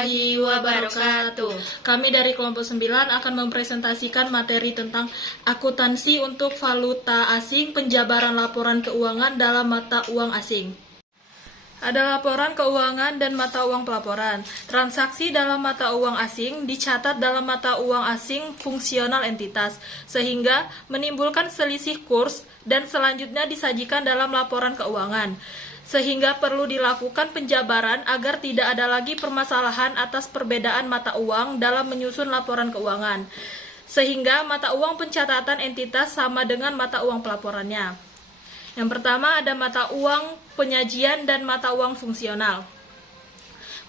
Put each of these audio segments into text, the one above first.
warahmatullahi wabarakatuh. Kami dari kelompok 9 akan mempresentasikan materi tentang akuntansi untuk valuta asing, penjabaran laporan keuangan dalam mata uang asing. Ada laporan keuangan dan mata uang pelaporan. Transaksi dalam mata uang asing dicatat dalam mata uang asing fungsional entitas, sehingga menimbulkan selisih kurs dan selanjutnya disajikan dalam laporan keuangan. Sehingga perlu dilakukan penjabaran agar tidak ada lagi permasalahan atas perbedaan mata uang dalam menyusun laporan keuangan. Sehingga mata uang pencatatan entitas sama dengan mata uang pelaporannya. Yang pertama ada mata uang penyajian dan mata uang fungsional.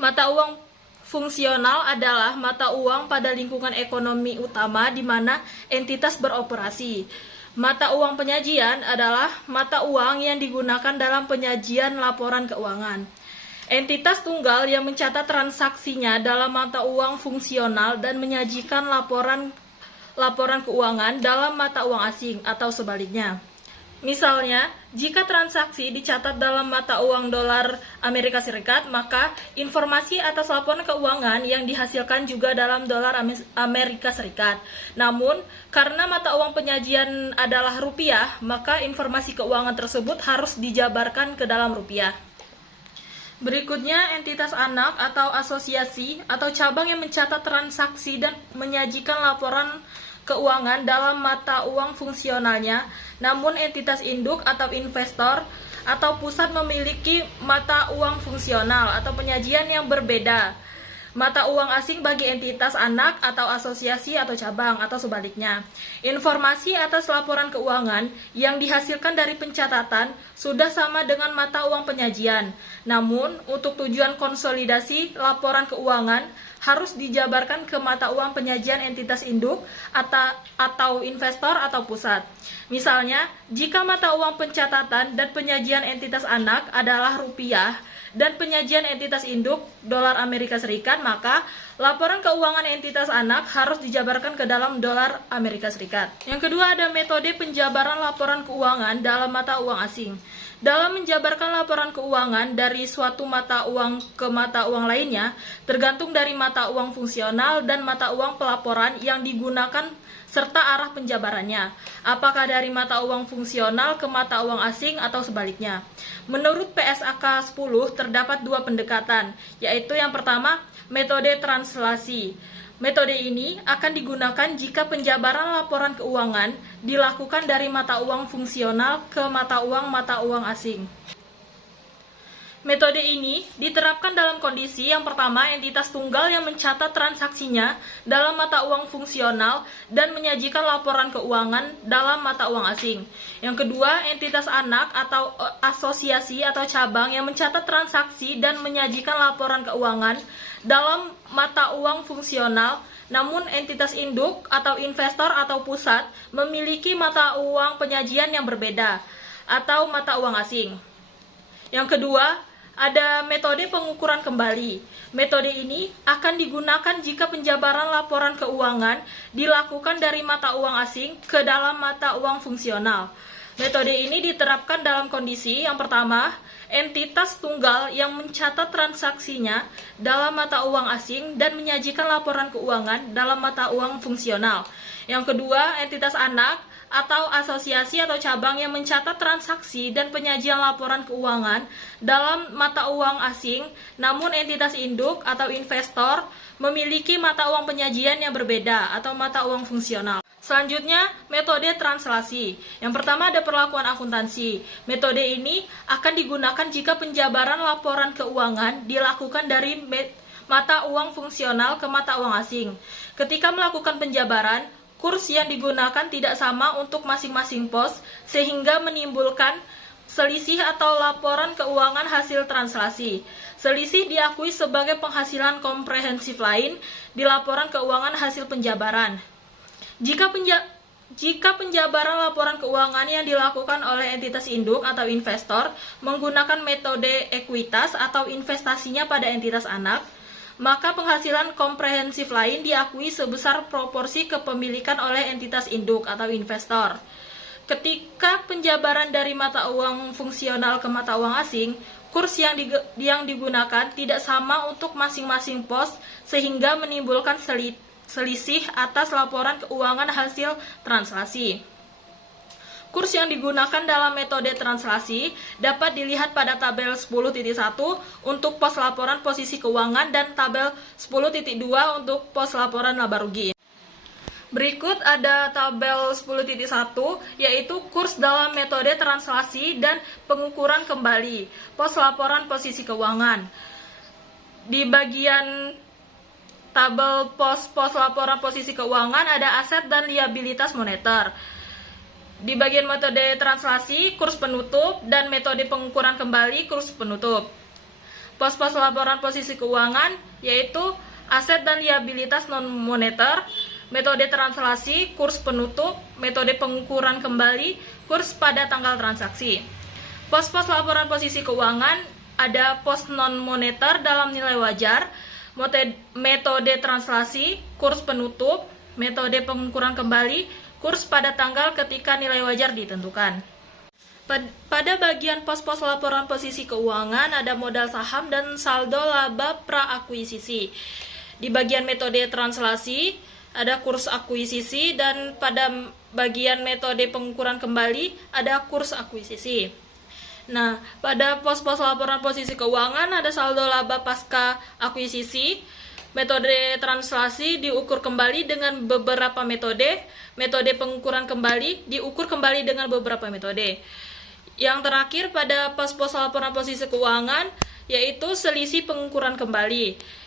Mata uang fungsional adalah mata uang pada lingkungan ekonomi utama di mana entitas beroperasi. Mata uang penyajian adalah mata uang yang digunakan dalam penyajian laporan keuangan. Entitas tunggal yang mencatat transaksinya dalam mata uang fungsional dan menyajikan laporan keuangan dalam mata uang asing atau sebaliknya. Misalnya, jika transaksi dicatat dalam mata uang dolar Amerika Serikat, maka informasi atas laporan keuangan yang dihasilkan juga dalam dolar Amerika Serikat. Namun, karena mata uang penyajian adalah rupiah, maka informasi keuangan tersebut harus dijabarkan ke dalam rupiah. Berikutnya, entitas anak atau asosiasi atau cabang yang mencatat transaksi dan menyajikan laporan keuangan dalam mata uang fungsionalnya, namun entitas induk atau investor atau pusat memiliki mata uang fungsional atau penyajian yang berbeda. Mata uang asing bagi entitas anak atau asosiasi atau cabang atau sebaliknya. Informasi atas laporan keuangan yang dihasilkan dari pencatatan sudah sama dengan mata uang penyajian. Namun, untuk tujuan konsolidasi laporan keuangan harus dijabarkan ke mata uang penyajian entitas induk atau investor atau pusat. Misalnya, jika mata uang pencatatan dan penyajian entitas anak adalah rupiah dan penyajian entitas induk dolar Amerika Serikat, maka laporan keuangan entitas anak harus dijabarkan ke dalam dolar Amerika Serikat. Yang kedua ada metode penjabaran laporan keuangan dalam mata uang asing. Dalam menjabarkan laporan keuangan dari suatu mata uang ke mata uang lainnya, tergantung dari mata uang fungsional dan mata uang pelaporan yang digunakan serta arah penjabarannya. Apakah dari mata uang fungsional ke mata uang asing atau sebaliknya? Menurut PSAK 10 terdapat dua pendekatan, yaitu yang pertama metode translasi. Metode ini akan digunakan jika penjabaran laporan keuangan dilakukan dari mata uang fungsional ke mata uang asing. Metode ini diterapkan dalam kondisi yang pertama entitas tunggal yang mencatat transaksinya dalam mata uang fungsional dan menyajikan laporan keuangan dalam mata uang asing. Yang kedua, entitas anak atau asosiasi atau cabang yang mencatat transaksi dan menyajikan laporan keuangan dalam mata uang fungsional, namun entitas induk atau investor atau pusat memiliki mata uang penyajian yang berbeda atau mata uang asing. Yang kedua, ada metode pengukuran kembali. Metode ini akan digunakan jika penjabaran laporan keuangan dilakukan dari mata uang asing ke dalam mata uang fungsional. Metode ini diterapkan dalam kondisi yang pertama, entitas tunggal yang mencatat transaksinya dalam mata uang asing dan menyajikan laporan keuangan dalam mata uang fungsional. Yang kedua, entitas anak atau asosiasi atau cabang yang mencatat transaksi dan penyajian laporan keuangan dalam mata uang asing, namun entitas induk atau investor memiliki mata uang penyajian yang berbeda atau mata uang fungsional. Selanjutnya, metode translasi. Yang pertama ada perlakuan akuntansi. Metode ini akan digunakan jika penjabaran laporan keuangan dilakukan dari mata uang fungsional ke mata uang asing. Ketika melakukan penjabaran, kurs yang digunakan tidak sama untuk masing-masing pos, sehingga menimbulkan selisih atau laporan keuangan hasil translasi. Selisih diakui sebagai penghasilan komprehensif lain di laporan keuangan hasil penjabaran. Jika penjabaran laporan keuangan yang dilakukan oleh entitas induk atau investor menggunakan metode ekuitas atau investasinya pada entitas anak, maka penghasilan komprehensif lain diakui sebesar proporsi kepemilikan oleh entitas induk atau investor. Ketika penjabaran dari mata uang fungsional ke mata uang asing, kurs yang digunakan tidak sama untuk masing-masing pos sehingga menimbulkan selisih atas laporan keuangan hasil translasi. Kurs yang digunakan dalam metode translasi dapat dilihat pada tabel 10.1 untuk pos laporan posisi keuangan dan tabel 10.2 untuk pos laporan laba rugi. Berikut ada tabel 10.1 yaitu kurs dalam metode translasi dan pengukuran kembali pos laporan posisi keuangan. Di bagian tabel pos laporan posisi keuangan ada aset dan liabilitas moneter. Di bagian metode translasi, kurs penutup, dan metode pengukuran kembali, kurs penutup. Pos-pos laporan posisi keuangan, yaitu aset dan liabilitas non-moneter, metode translasi, kurs penutup, metode pengukuran kembali, kurs pada tanggal transaksi. Pos-pos laporan posisi keuangan, ada pos non-moneter dalam nilai wajar, metode translasi, kurs penutup, metode pengukuran kembali, kurs pada tanggal ketika nilai wajar ditentukan. Pada bagian pos-pos laporan posisi keuangan ada modal saham dan saldo laba pra-akuisisi. Di bagian metode translasi ada kurs akuisisi dan pada bagian metode pengukuran kembali ada kurs akuisisi. Nah, pada pos-pos laporan posisi keuangan ada saldo laba pasca akuisisi. Metode translasi diukur kembali dengan beberapa metode pengukuran kembali diukur kembali dengan beberapa metode. Yang terakhir pada pos-pos laporan posisi keuangan yaitu selisih pengukuran kembali.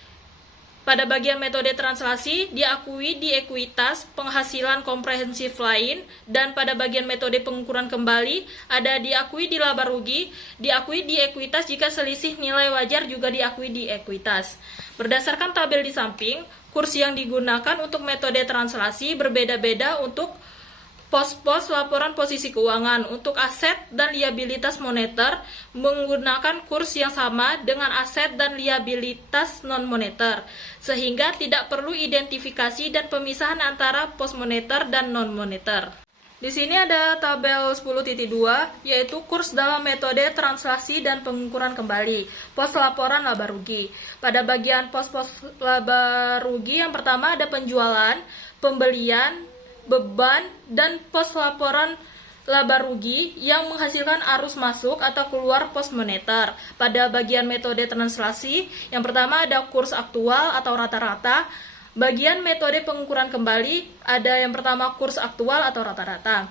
Pada bagian metode translasi diakui di ekuitas penghasilan komprehensif lain dan pada bagian metode pengukuran kembali ada diakui di laba rugi, diakui di ekuitas jika selisih nilai wajar juga diakui di ekuitas. Berdasarkan tabel di samping, kurs yang digunakan untuk metode translasi berbeda-beda untuk pos-pos laporan posisi keuangan. Untuk aset dan liabilitas moneter menggunakan kurs yang sama dengan aset dan liabilitas non-moneter, sehingga tidak perlu identifikasi dan pemisahan antara pos moneter dan non-moneter. Di sini ada tabel 10.2 yaitu kurs dalam metode translasi dan pengukuran kembali, pos laporan laba rugi. Pada bagian pos-pos laba rugi yang pertama ada penjualan, pembelian, beban, dan pos laporan laba rugi yang menghasilkan arus masuk atau keluar pos moneter. Pada bagian metode translasi, yang pertama ada kurs aktual atau rata-rata. Bagian metode pengukuran kembali, ada yang pertama kurs aktual atau rata-rata.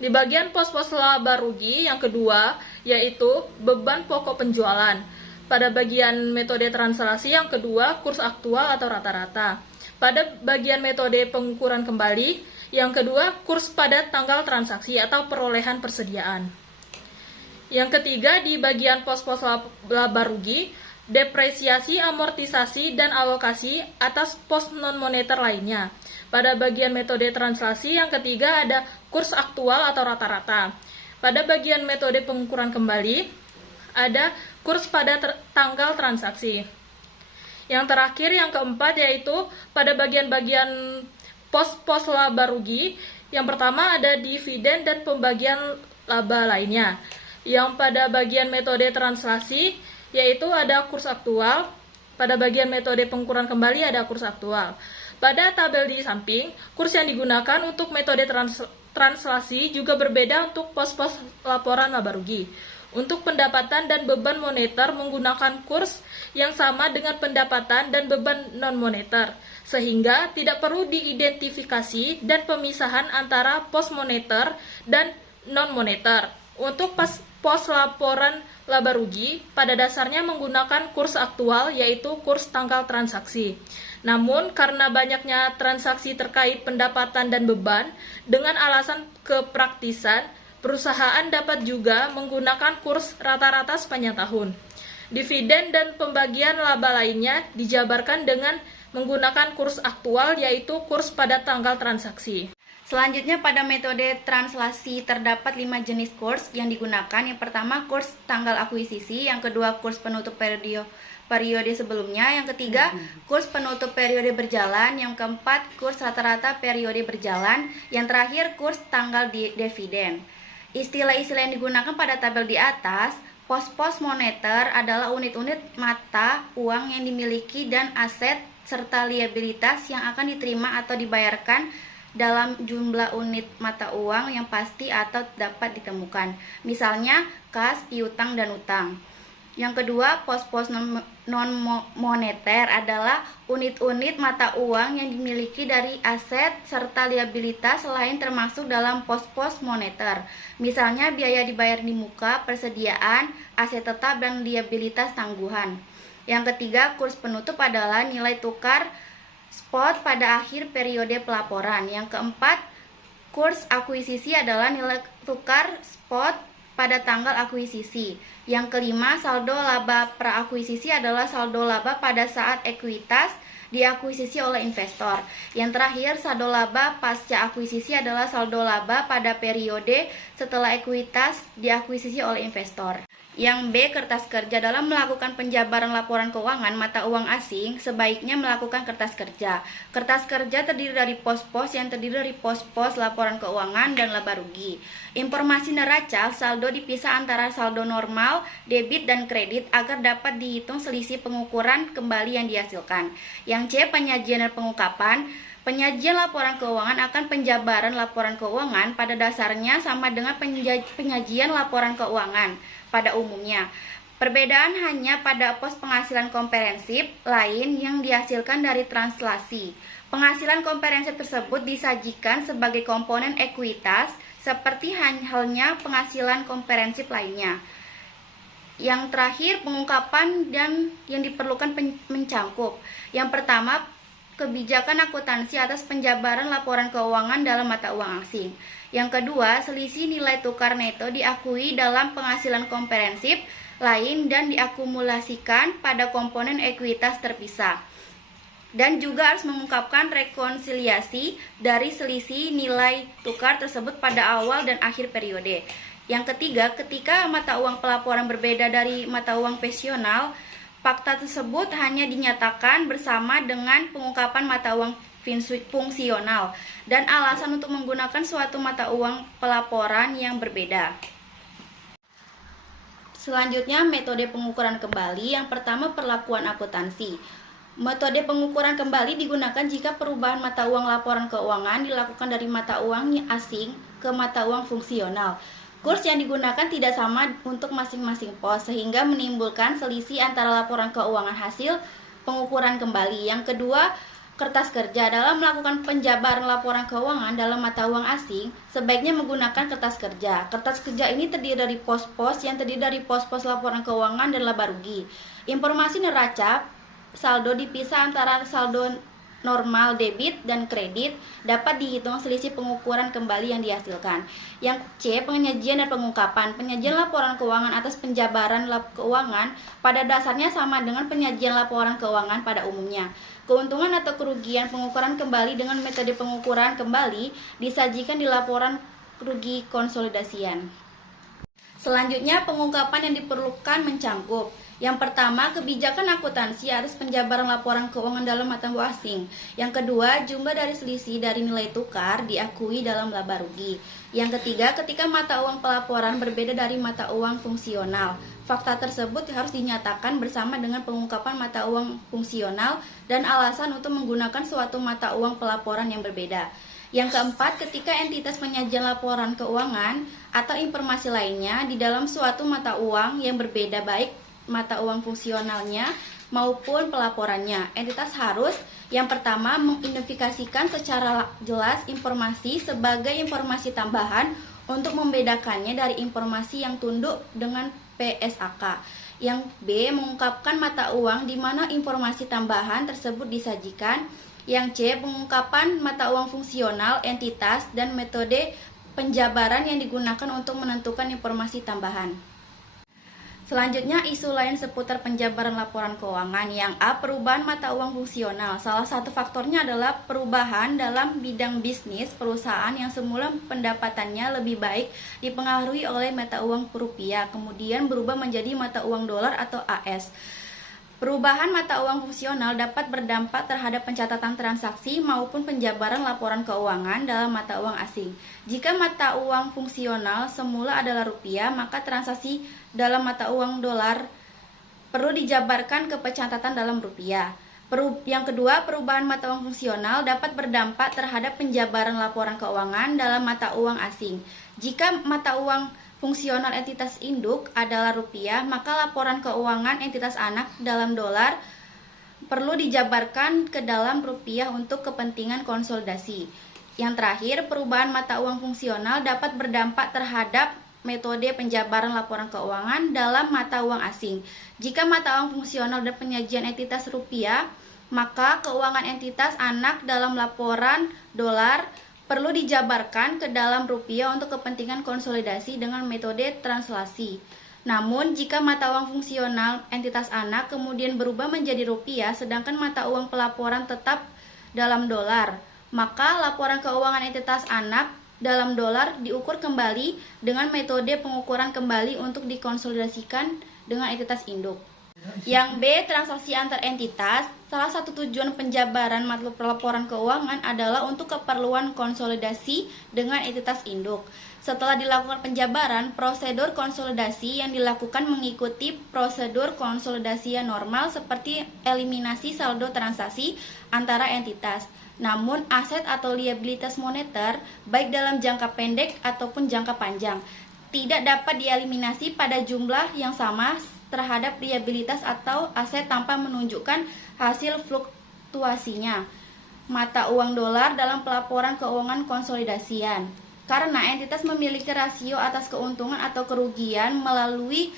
Di bagian pos-pos laba rugi yang kedua, yaitu beban pokok penjualan. Pada bagian metode translasi yang kedua, kurs aktual atau rata-rata. Pada bagian metode pengukuran kembali, yang kedua, kurs pada tanggal transaksi atau perolehan persediaan. Yang ketiga, di bagian pos-pos laba rugi, depresiasi, amortisasi, dan alokasi atas pos non-moneter lainnya. Pada bagian metode translasi yang ketiga ada kurs aktual atau rata-rata. Pada bagian metode pengukuran kembali ada kurs pada tanggal transaksi. Yang terakhir, yang keempat, yaitu pada bagian-bagian pos-pos laba rugi. Yang pertama ada dividen dan pembagian laba lainnya. Yang pada bagian metode translasi yaitu ada kurs aktual. Pada bagian metode pengukuran kembali ada kurs aktual. Pada tabel di samping, kurs yang digunakan untuk metode translasi juga berbeda untuk pos-pos laporan laba rugi. Untuk pendapatan dan beban moneter menggunakan kurs yang sama dengan pendapatan dan beban non-moneter, sehingga tidak perlu diidentifikasi dan pemisahan antara pos moneter dan non-moneter. Untuk pos laporan laba rugi pada dasarnya menggunakan kurs aktual yaitu kurs tanggal transaksi. Namun karena banyaknya transaksi terkait pendapatan dan beban, dengan alasan kepraktisan, perusahaan dapat juga menggunakan kurs rata-rata sepanjang tahun. Dividen dan pembagian laba lainnya dijabarkan dengan menggunakan kurs aktual yaitu kurs pada tanggal transaksi. Selanjutnya pada metode translasi terdapat 5 jenis kurs yang digunakan. Yang pertama kurs tanggal akuisisi, yang kedua kurs penutup periode sebelumnya, yang ketiga kurs penutup periode berjalan, yang keempat kurs rata-rata periode berjalan, yang terakhir kurs tanggal dividen. Istilah-istilah yang digunakan pada tabel di atas, Pos-pos moneter adalah unit-unit mata uang yang dimiliki dan aset serta liabilitas yang akan diterima atau dibayarkan dalam jumlah unit mata uang yang pasti atau dapat ditemukan. Misalnya kas, piutang, dan utang. Yang kedua, pos-pos non-moneter adalah unit-unit mata uang yang dimiliki dari aset serta liabilitas lain termasuk dalam pos-pos moneter. Misalnya biaya dibayar di muka, persediaan, aset tetap, dan liabilitas tangguhan. Yang ketiga, kurs penutup adalah nilai tukar spot pada akhir periode pelaporan. Yang keempat, kurs akuisisi adalah nilai tukar spot pada tanggal akuisisi. Yang kelima, saldo laba pra-akuisisi adalah saldo laba pada saat ekuitas diakuisisi oleh investor. Yang terakhir, saldo laba pasca akuisisi adalah saldo laba pada periode setelah ekuitas diakuisisi oleh investor. Yang B, kertas kerja. Dalam melakukan penjabaran laporan keuangan mata uang asing, sebaiknya melakukan kertas kerja. Kertas kerja terdiri dari pos-pos yang terdiri dari pos-pos laporan keuangan dan laba rugi. Informasi neraca saldo dipisah antara saldo normal, debit, dan kredit agar dapat dihitung selisih pengukuran kembali yang dihasilkan. Yang C, penyajian dan pengungkapan. Penyajian laporan keuangan akan penjabaran laporan keuangan pada dasarnya sama dengan penyajian laporan keuangan pada umumnya. Perbedaan hanya pada pos penghasilan komprehensif lain yang dihasilkan dari translasi. Penghasilan komprehensif tersebut disajikan sebagai komponen ekuitas seperti halnya penghasilan komprehensif lainnya. Yang terakhir, pengungkapan dan yang diperlukan mencangkup. Yang pertama, kebijakan akuntansi atas penjabaran laporan keuangan dalam mata uang asing. Yang kedua, selisih nilai tukar neto diakui dalam penghasilan komprehensif lain dan diakumulasikan pada komponen ekuitas terpisah. Dan juga harus mengungkapkan rekonsiliasi dari selisih nilai tukar tersebut pada awal dan akhir periode. Yang ketiga, ketika mata uang pelaporan berbeda dari mata uang pensional, fakta tersebut hanya dinyatakan bersama dengan pengungkapan mata uang fungsional dan alasan untuk menggunakan suatu mata uang pelaporan yang berbeda. Selanjutnya, metode pengukuran kembali. Yang pertama, perlakuan akuntansi. Metode pengukuran kembali digunakan jika perubahan mata uang laporan keuangan dilakukan dari mata uang asing ke mata uang fungsional. Kurs yang digunakan tidak sama untuk masing-masing pos sehingga menimbulkan selisih antara laporan keuangan hasil pengukuran kembali. Yang kedua, kertas kerja. Dalam melakukan penjabaran laporan keuangan dalam mata uang asing, sebaiknya menggunakan kertas kerja. Kertas kerja ini terdiri dari pos-pos yang terdiri dari pos-pos laporan keuangan dan laba rugi. Informasi neraca saldo dipisah antara saldo normal debit dan kredit dapat dihitung selisih pengukuran kembali yang dihasilkan. Yang C, penyajian dan pengungkapan. Penyajian laporan keuangan atas penjabaran keuangan pada dasarnya sama dengan penyajian laporan keuangan pada umumnya. Keuntungan atau kerugian pengukuran kembali dengan metode pengukuran kembali disajikan di laporan rugi konsolidasian. Selanjutnya, pengungkapan yang diperlukan mencangkup. Yang pertama, kebijakan akuntansi atas penjabaran laporan keuangan dalam mata uang asing. Yang kedua, jumlah dari selisih dari nilai tukar diakui dalam laba rugi. Yang ketiga, ketika mata uang pelaporan berbeda dari mata uang fungsional. Fakta tersebut harus dinyatakan bersama dengan pengungkapan mata uang fungsional dan alasan untuk menggunakan suatu mata uang pelaporan yang berbeda. Yang keempat, ketika entitas penyajian laporan keuangan atau informasi lainnya di dalam suatu mata uang yang berbeda baik mata uang fungsionalnya maupun pelaporannya, entitas harus yang pertama mengidentifikasikan secara jelas informasi sebagai informasi tambahan untuk membedakannya dari informasi yang tunduk dengan PSAK. Yang B, mengungkapkan mata uang di mana informasi tambahan tersebut disajikan. Yang C, pengungkapan mata uang fungsional, entitas, dan metode penjabaran yang digunakan untuk menentukan informasi tambahan. Selanjutnya, isu lain seputar penjabaran laporan keuangan. Yang A, perubahan mata uang fungsional. Salah satu faktornya adalah perubahan dalam bidang bisnis perusahaan yang semula pendapatannya lebih baik dipengaruhi oleh mata uang rupiah, kemudian berubah menjadi mata uang dolar atau AS. Perubahan mata uang fungsional dapat berdampak terhadap pencatatan transaksi maupun penjabaran laporan keuangan dalam mata uang asing. Jika mata uang fungsional semula adalah rupiah, maka transaksi dalam mata uang dolar perlu dijabarkan ke pencatatan dalam rupiah. Yang kedua, perubahan mata uang fungsional dapat berdampak terhadap penjabaran laporan keuangan dalam mata uang asing. Jika mata uang fungsional entitas induk adalah rupiah, maka laporan keuangan entitas anak dalam dolar perlu dijabarkan ke dalam rupiah untuk kepentingan konsolidasi. Yang terakhir, perubahan mata uang fungsional dapat berdampak terhadap metode penjabaran laporan keuangan dalam mata uang asing. Jika mata uang fungsional dan penyajian entitas rupiah, maka keuangan entitas anak dalam laporan dolar perlu dijabarkan ke dalam rupiah untuk kepentingan konsolidasi dengan metode translasi. Namun, jika mata uang fungsional entitas anak kemudian berubah menjadi rupiah, sedangkan mata uang pelaporan tetap dalam dolar, maka laporan keuangan entitas anak dalam dolar diukur kembali dengan metode pengukuran kembali untuk dikonsolidasikan dengan entitas induk. Yang B, transaksi antar entitas. Salah satu tujuan penjabaran mata pelaporan keuangan adalah untuk keperluan konsolidasi dengan entitas induk. Setelah dilakukan penjabaran, prosedur konsolidasi yang dilakukan mengikuti prosedur konsolidasi yang normal seperti eliminasi saldo transaksi antara entitas. Namun, aset atau liabilitas moneter, baik dalam jangka pendek ataupun jangka panjang, tidak dapat dieliminasi pada jumlah yang sama terhadap liabilitas atau aset tanpa menunjukkan hasil fluktuasinya mata uang dolar dalam pelaporan keuangan konsolidasian. Karena entitas memiliki rasio atas keuntungan atau kerugian melalui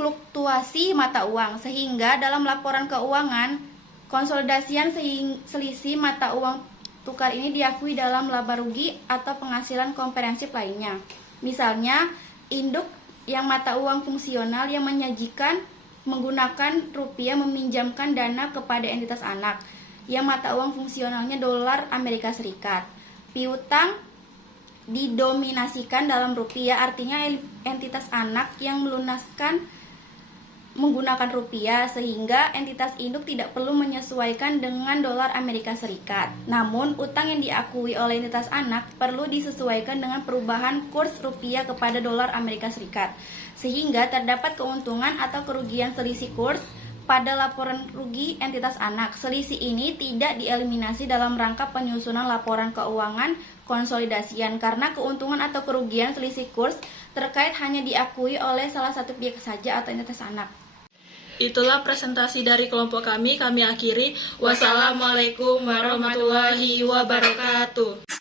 fluktuasi mata uang, sehingga dalam laporan keuangan konsolidasian selisih mata uang tukar ini diakui dalam laba rugi atau penghasilan komprehensif lainnya. Misalnya, induk yang mata uang fungsional yang menyajikan menggunakan rupiah meminjamkan dana kepada entitas anak yang mata uang fungsionalnya dolar Amerika Serikat. Piutang didominasikan dalam rupiah, artinya entitas anak yang melunaskan menggunakan rupiah, sehingga entitas induk tidak perlu menyesuaikan dengan dolar Amerika Serikat. Namun, utang yang diakui oleh entitas anak perlu disesuaikan dengan perubahan kurs rupiah kepada dolar Amerika Serikat, sehingga terdapat keuntungan atau kerugian selisih kurs pada laporan rugi entitas anak. Selisih ini tidak dieliminasi dalam rangka penyusunan laporan keuangan konsolidasian karena keuntungan atau kerugian selisih kurs terkait hanya diakui oleh salah satu pihak saja atau entitas anak. Itulah presentasi dari kelompok kami akhiri. Wassalamualaikum warahmatullahi wabarakatuh.